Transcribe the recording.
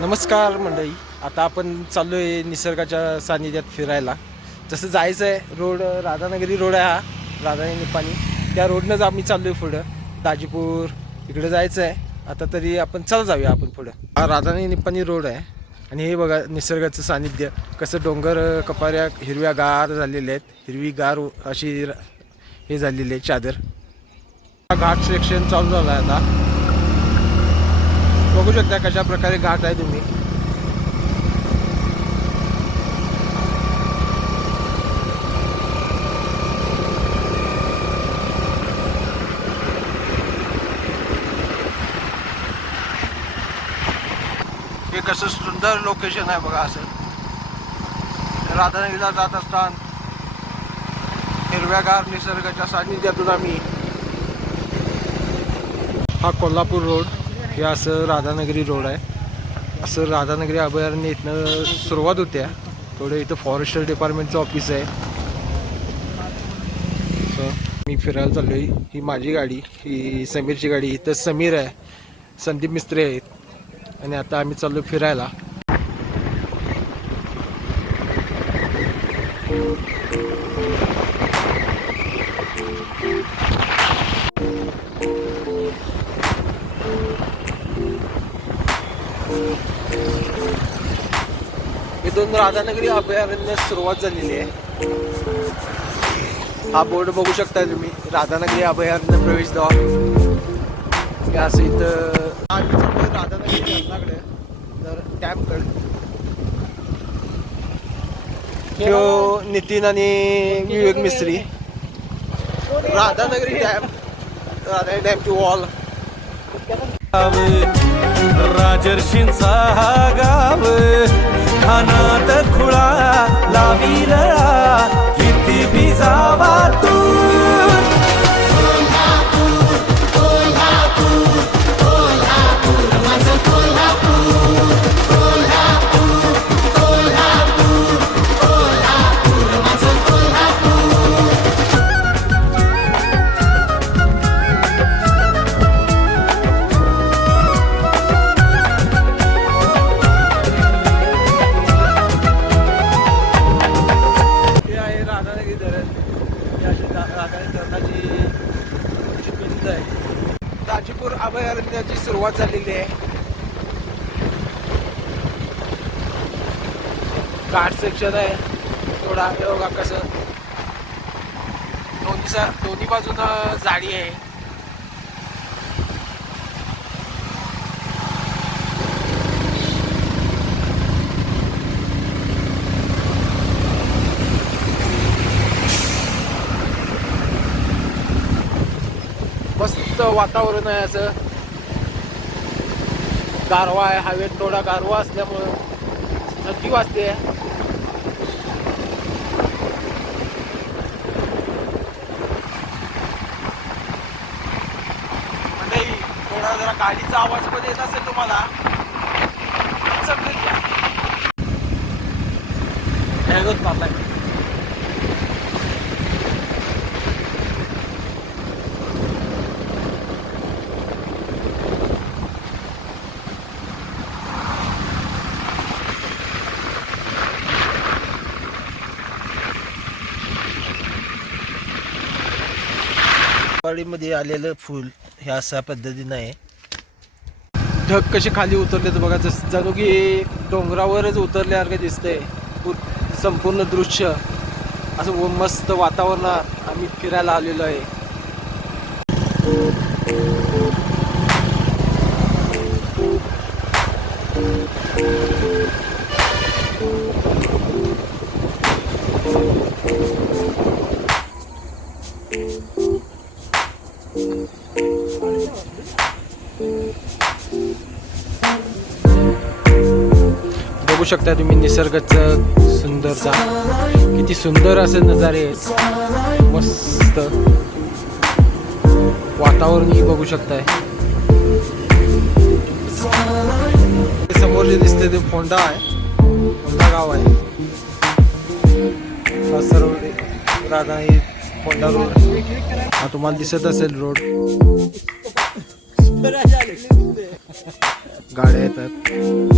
नमस्कार मंडळी. आता आपण चाललो आहे निसर्गाच्या सानिध्यात फिरायला. जसं जायचं आहे रोड राधानगरी रोड आहे, हा राधानगरी निपाणी त्या रोडनंच आम्ही चाललो आहे पुढं. दाजीपूर इकडे जायचं आहे. आता तरी आपण चला जाऊया आपण पुढं. हा राधानगरी निपाणी रोड आहे आणि हे बघा निसर्गाचं सानिध्य कसं, डोंगर कपाऱ्या हिरव्या गार झालेल्या आहेत, हिरवी गार अशी हे झालेली आहे चादर. हा घाट सेक्शन चालू झाला आहे आता. बघू शकता कशा प्रकारे घाट आहे तुम्ही. हे कसं सुंदर लोकेशन आहे बघा. असं राधानगरीला जात असताना हिरव्यागार निसर्गाच्या सानिध्यातून आम्ही. हा कोल्हापूर रोड, हे असं राधानगरी रोड आहे. असं राधानगरी अभयारण्य इथनं सुरुवात होत्या. थोडं इथं फॉरेस्टर डिपार्टमेंटचं ऑफिस आहे. मी फिरायला चाललो आहे. ही माझी गाडी, ही समीरची गाडी. इथं समीर आहे, संदीप मिस्त्री आहेत आणि आता आम्ही चाललो फिरायला. इथून राधानगरी अभयारण्य सुरुवात झालेली आहे. हा बोर्ड बघू शकता तुम्ही, राधानगरी अभयारण्य प्रवेशद्वार. असं इथं आम्ही चाललोय राधानगरी धरणाकडे, तर डॅमकडे. तो नितीन आणि विवेक मिस्त्री. राधानगरी डॅम, राधानगरी डॅमची वॉल. राजर्षींचा हा गाव, खानात खुळा लाविला किती बिजावा तू. दाजीपूर अभयारण्याची सुरुवात झालेली आहे. घाट सेक्शन आहे थोडा. बघा कसं दोन्ही बाजून झाडी आहे. मस्त वातावरण आहे. असं गारवा आहे, हवेत थोडा गारवा असल्यामुळं थंडी वाजते. म्हणजे थोडा जरा गाडीचा आवाज पण येत असेल तुम्हाला, समजून घ्या. ढगच मारलाय. मध्ये आलेलं फूल हे अशा पद्धतीनं आहे. ढग कसे खाली उतरले तर बघा, जणू की डोंगरावरच उतरल्यासारखं दिसतंय संपूर्ण दृश्य. असं मस्त वातावरणात आम्ही फिरायला आलेलो आहे. बघू शकता तुम्ही निसर्गाचं सुंदरता. किती सुंदर असे नजारे आहेत. मस्त वातावरणही बघू शकताय. समोर जे दिसते ते फोंडा आहे, फोंडा गाव आहे. हा सर्व राधानगरी फोंडा रोड हा तुम्हाला दिसत असेल रोड. गाड्या येतात.